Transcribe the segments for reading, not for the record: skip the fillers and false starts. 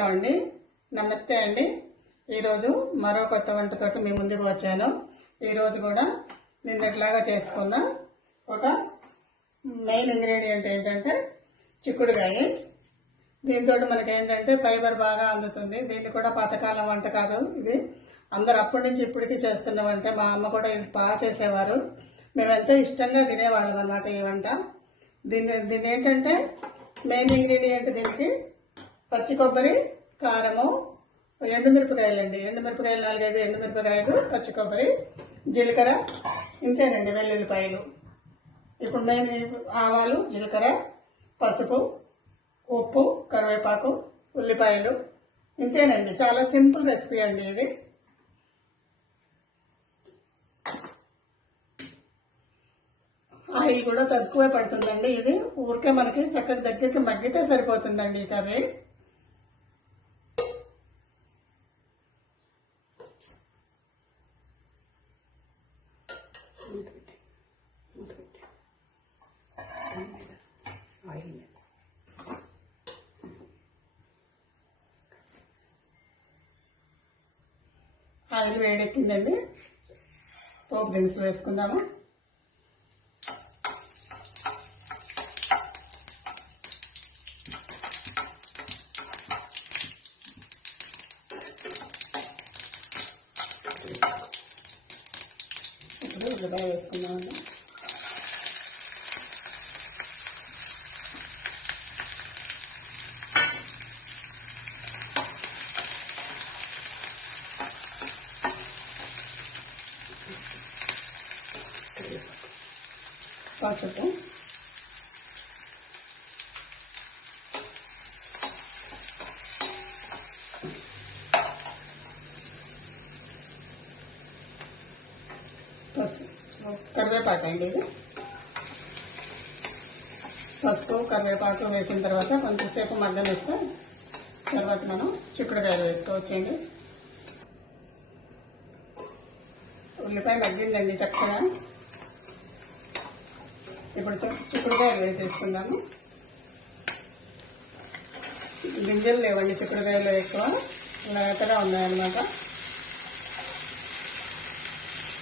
Hello అండి, నమస్తే అండి. ఈరోజు మరో కొత్త వంటతోటి మీ ముందుకు వచ్చాను. ఈరోజు కూడా నిన్నట్లాగా చేసుకున్న ఒక మెయిన్ ఇంగ్రీడియంట్ ఏంటంటే చిక్కుడుకాయ. దీంతో మనకి ఏంటంటే ఫైబర్ బాగా అందుతుంది. దీన్ని కూడా పాతకాలం వంట కాదు, ఇది అందరు అప్పటి నుంచి ఇప్పటికీ చేస్తున్న వంట. మా అమ్మ కూడా ఇది బాగా చేసేవారు. మేము ఎంతో ఇష్టంగా తినేవాళ్ళం అన్నమాట ఈ వంట. దీన్ని ఏంటంటే మెయిన్ ఇంగ్రీడియంట్ దీనికి పచ్చి కొబ్బరి, కారము, ఎండుమిరపకాయలు అండి. ఎండుమిరపకాయలు 4-5 ఎండుమిరపకాయలు, పచ్చి కొబ్బరి, జీలకర్ర, ఇంతేనండి. వెల్లుల్లిపాయలు. ఇప్పుడు మెయిన్ ఆవాలు, జీలకర్ర, పసుపు, ఉప్పు, కరివేపాకు, ఉల్లిపాయలు, ఇంతేనండి. చాలా సింపుల్ రెసిపీ అండి ఇది. ఆయిల్ కూడా తక్కువే పడుతుందండి. ఇది ఊరికే మనకి చక్కగా దగ్గరికి మగ్గితే సరిపోతుందండి ఈ కర్రీ. ఆయిల్ వేడెక్కిందండి. పోపు దినుసులు వేసుకుందాము. ఇప్పుడు ఉల్లిపాయ వేసుకుందామండి. పసుపు, కరివేపాకు అండి. ఇది పసుపు కరివేపాకు వేసిన తర్వాత కొంచెంసేపు మగ్గనిస్తే తర్వాత మనం చిక్కుడుకాయలు వేసుకోవచ్చండి. ఉల్లిపాయ మగ్గిందండి చక్కగా. ఇప్పుడు చిక్కుడుకాయలు వేసేసుకుందాము. గింజలు లేవండి చిక్కుడుకాయలు, ఎక్కువ లేతగా ఉన్నాయన్నమాట.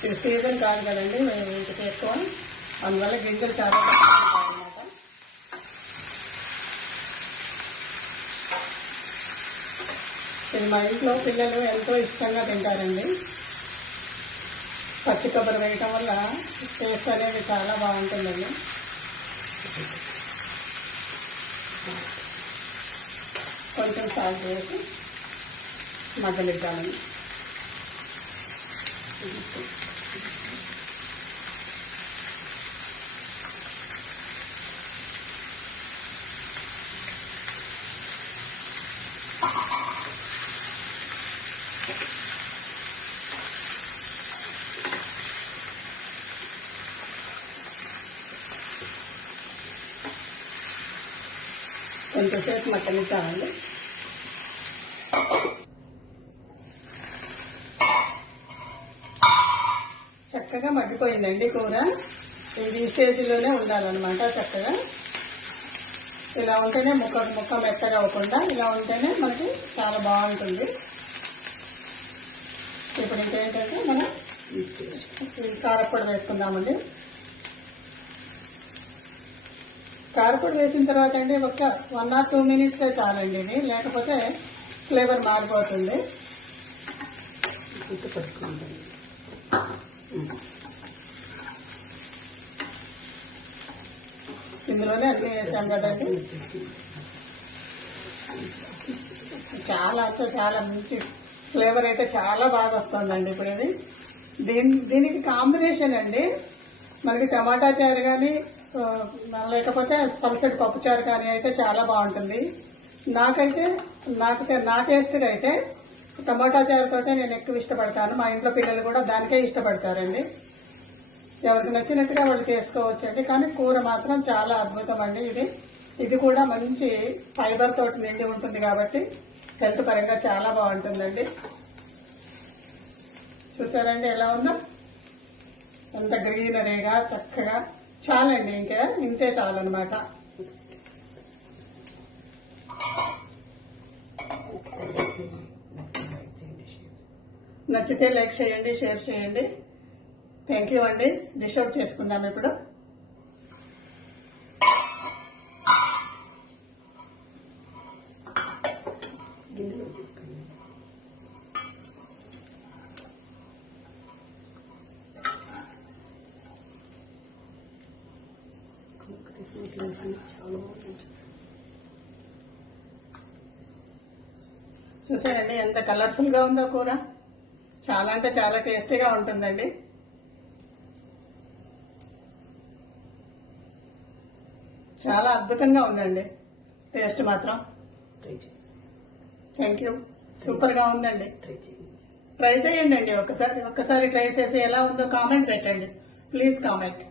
ఇది సీజన్ కాదు కదండి ఇంటికి ఎక్కువ, అందువల్ల గింజలు చాలా తక్కువ ఉంటాయన్నమాట. ఇది మా ఇంట్లో పిల్లలు ఎంతో ఇష్టంగా తింటారండి. పచ్చి కొబ్బరి వేయటం వల్ల టేస్ట్ అనేది చాలా బాగుంటుందండి. కొంచెం సాల్ట్ వేసి మగ్గనిద్దామండి. కొంచెంసేపు మగ్గనిద్దామండి. చక్కగా మగ్గిపోయిందండి కూర. ఇది ఈ స్టేజ్లోనే ఉండాలన్నమాట. చక్కగా ఇలా ఉంటేనే ముక్క మెత్తగా అవ్వకుండా ఇలా ఉంటేనే మనకి చాలా బాగుంటుంది. ఇప్పుడు ఇంకేంటంటే మనం కారప్పొడి వేసుకుందామండి. కారపొడి వేసిన తర్వాత అండి ఒక 1 or 2 minutes చాలండి. ఇది లేకపోతే ఫ్లేవర్ మారిపోతుంది. ఇందులోనే అన్నీ వేసాం కదండి. చాలా చాలా మంచి ఫ్లేవర్ అయితే చాలా బాగా వస్తుందండి ఇప్పుడు ఇది. దీనికి కాంబినేషన్ అండి మనకి టమాటా చారు కానీ లేకపోతే పలసటి పప్పుచారు కానీ అయితే చాలా బాగుంటుంది. నా టేస్ట్గా అయితే టమాటా చారుతోటే నేను ఎక్కువ ఇష్టపడతాను. మా ఇంట్లో పిల్లలు కూడా దానికే ఇష్టపడతారండి. ఎవరికి నచ్చినట్టుగా వాళ్ళు చేసుకోవచ్చండి. కానీ కూర మాత్రం చాలా అద్భుతం అండి. ఇది కూడా మంచి ఫైబర్ తోటి నిండి ఉంటుంది కాబట్టి హెల్త్ పరంగా చాలా బాగుంటుందండి. చూసారండి ఎలా ఉందో, ఎంత గ్రీనరీగా చక్కగా. చాలండి, ఇంతే చాలన్నమాట. నచ్చితే లైక్ చేయండి, షేర్ చేయండి. థ్యాంక్ యూ అండి. డిష్ అవుట్ చేసుకుందాం ఇప్పుడు. చూసారండి ఎంత కలర్ఫుల్ గా ఉందో కూర. చాలా అంటే చాలా టేస్టీగా ఉంటుందండి. చాలా అద్భుతంగా ఉందండి టేస్ట్ మాత్రం. Thank you. సూపర్ గా ఉందండి. ట్రై చేయండి అండి. ఒక్కసారి ట్రై చేసి ఎలా ఉందో కామెంట్ పెట్టండి. Please comment.